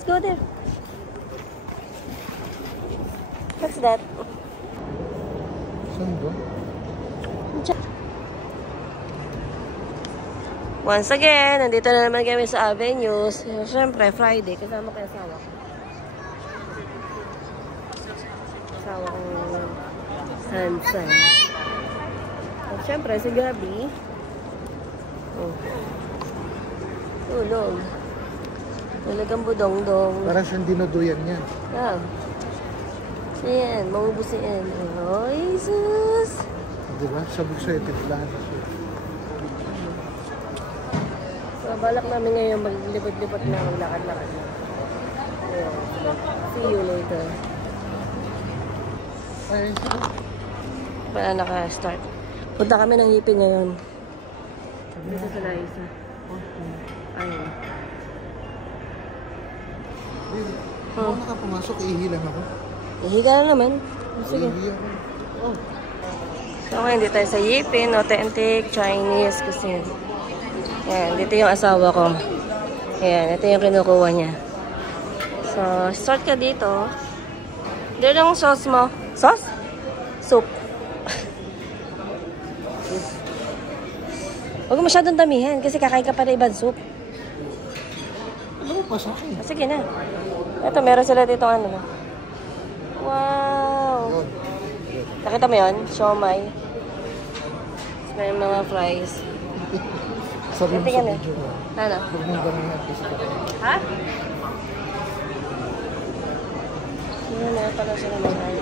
Let's go there. What's that? Saan ba? Once again, nandito na naman kami sa Avenues. Siyempre, Friday. Kasama ko yung asawa ko. Asawa ko Sansan. At siyempre, si Gabi. Oh. Tulog. Tulog ang budong-dong. Parang siyang dinuduyan yan. Yeah. Yan, maubos yan. Oh, Jesus! Diba? Sabi ko sa'yo, titlahan na siya. So, balak namin ngayon maglibot-libot na, maglakad-lakad na. Ayan. See you later. Ay, Para naka-start. Punta kami ng hippie ngayon. Dito sa Laisa. Ayun. Kung nakapumasok, ihilang ako. Nahiga na naman. Sige. Oh. So, ngayon dito tayo sa Yipin, authentic Chinese cuisine. Ayan, dito yung asawa ko. Ayan, ito yung kinukuha niya. So, start ka dito. Dito yung sauce mo. Sauce? Soup. Huwag mo masyadong damihan kasi kakain ka pa na ibang soup. Ano mo pa sa akin? Sige na. Ito, meron sila dito ano. Wow! Nakita mo yun? Siomai. May mga fries. Sabi mo sa video mo. Ano? Huwag mong gamihan kasi ka. Ha? Yun na pala sila naman.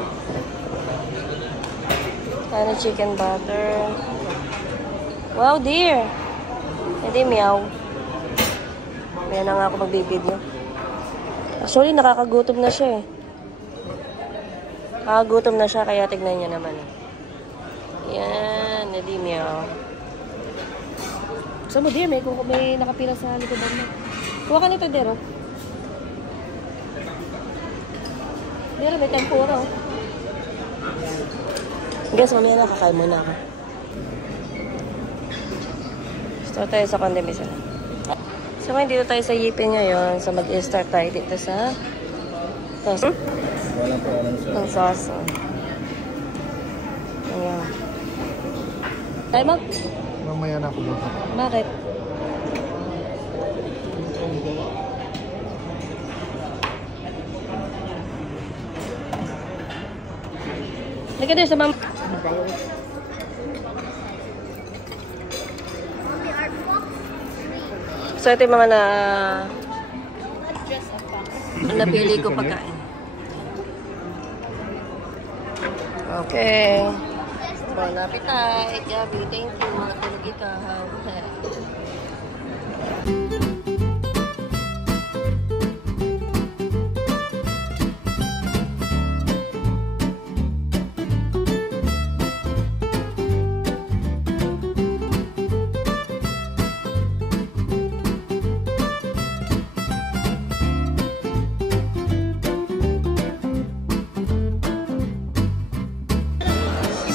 Ano chicken butter. Wow, dear! Hindi, meow. May na nga ako magbibideo. Actually, nakakagutom na siya eh. Nakakagutom na siya, kaya tignan niya naman. Yan, hindi meow. Gusto mo, dear, may nakapila sa likodan mo. Kuha ka nito, dear, oh. Dear, may tempura, oh. Guys, mamaya nakakain muna ako. Start tayo sa Condemnation. So, ngayon dito tayo sa Yipin ngayon. So, mag-start tayo dito sa sauce. Ang sauce. Ayan. Tayo mag? Mamaya na ako baka. Bakit? Lagyan din sa mama. So, ito yung mga napili ko pagkain. Okay. Bon appetit. Gabi, thank you. Matulog ikaw.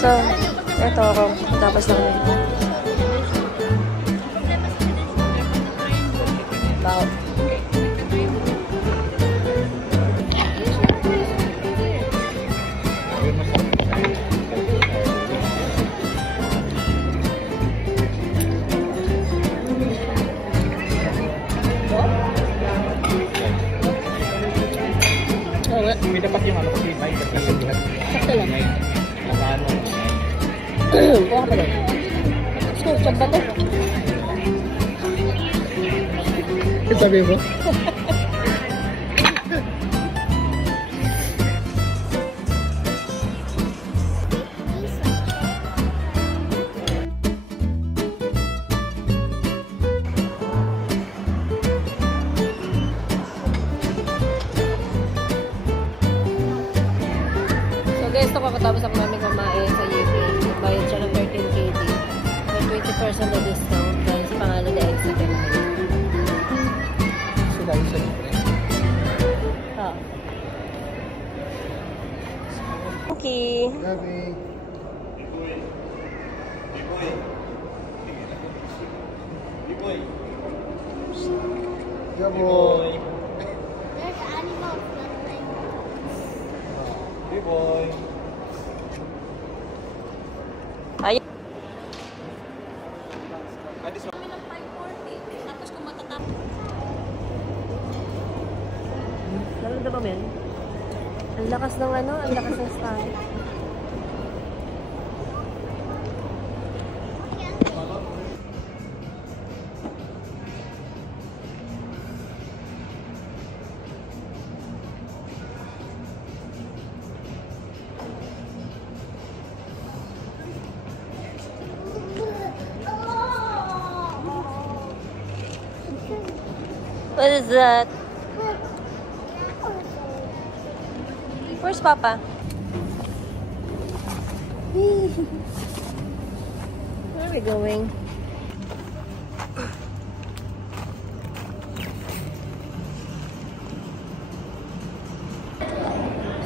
So, ito ako. Tapos na kami. Wow. May dapat yung ano kasi may kasi lahat. Sakto lang. Ano? Kuha ka lang. So, check ba ito? Sabi mo? Guys, ito kakatapos ako namin kumain sa UP. Bayad siya ng 13 KD. May 20% na discount dahil sa pangalan na Eggs na Pinoy. Sila yung sa libre. Ha. Okay. Gabi. Gaboy. boy. Ayun. This one. Tapos kung matatapos. Nalanda ba yan? Ang lakas ng ano, ang lakas ng stand. What is that? Where's Papa? Where are we going?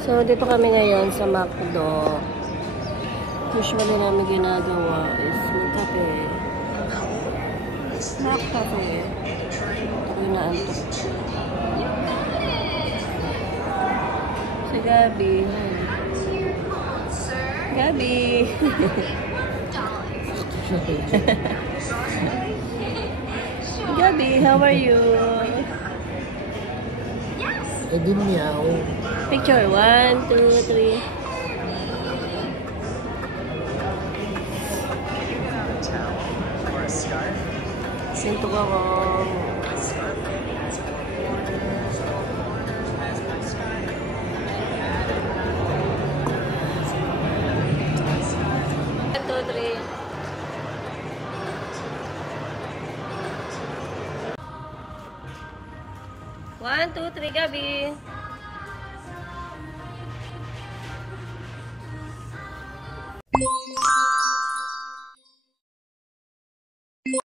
So, dito kami ngayon sa McDo. Usually namin ginagawa is magkape. Cafe. Ako inaantok. Si Gabi. Gabi! Gabi, how are you? Eh, di meow. Picture. 1, 2, 3. Sinto ko ako. One, two, three, Gabi.